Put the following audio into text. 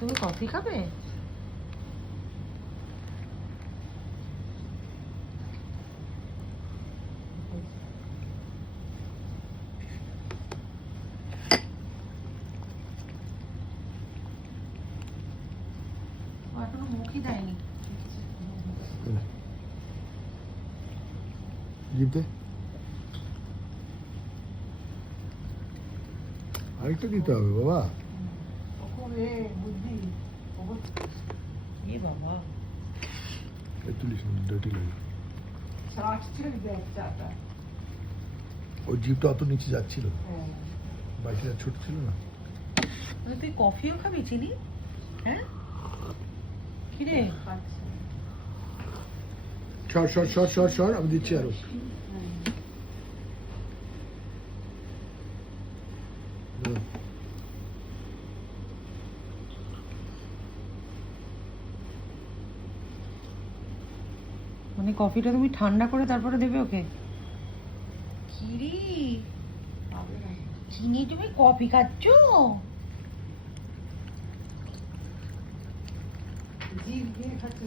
তুমি কফি খাবে? এখনো মুখই দেয়নি। জিপতে আরেকটা দিতে হবে বাবা। এ বাবা, তুলিস ডার্টি লাগে। ওই জিপটা অত নিচে যাচ্ছিল, বাকিটা ছোট ছিল না। তুই কফিও খাবি চিনি? হ্যাঁ কিরে? সর সর সর সর সর, আমি দিচ্ছি আরো। মানে কফিটা তুমি ঠান্ডা করে তারপরে দেবে ওকে? কিরি চিনি, তুমি কফি খাচ্ছ? জিভ দিয়ে খাচ্ছ?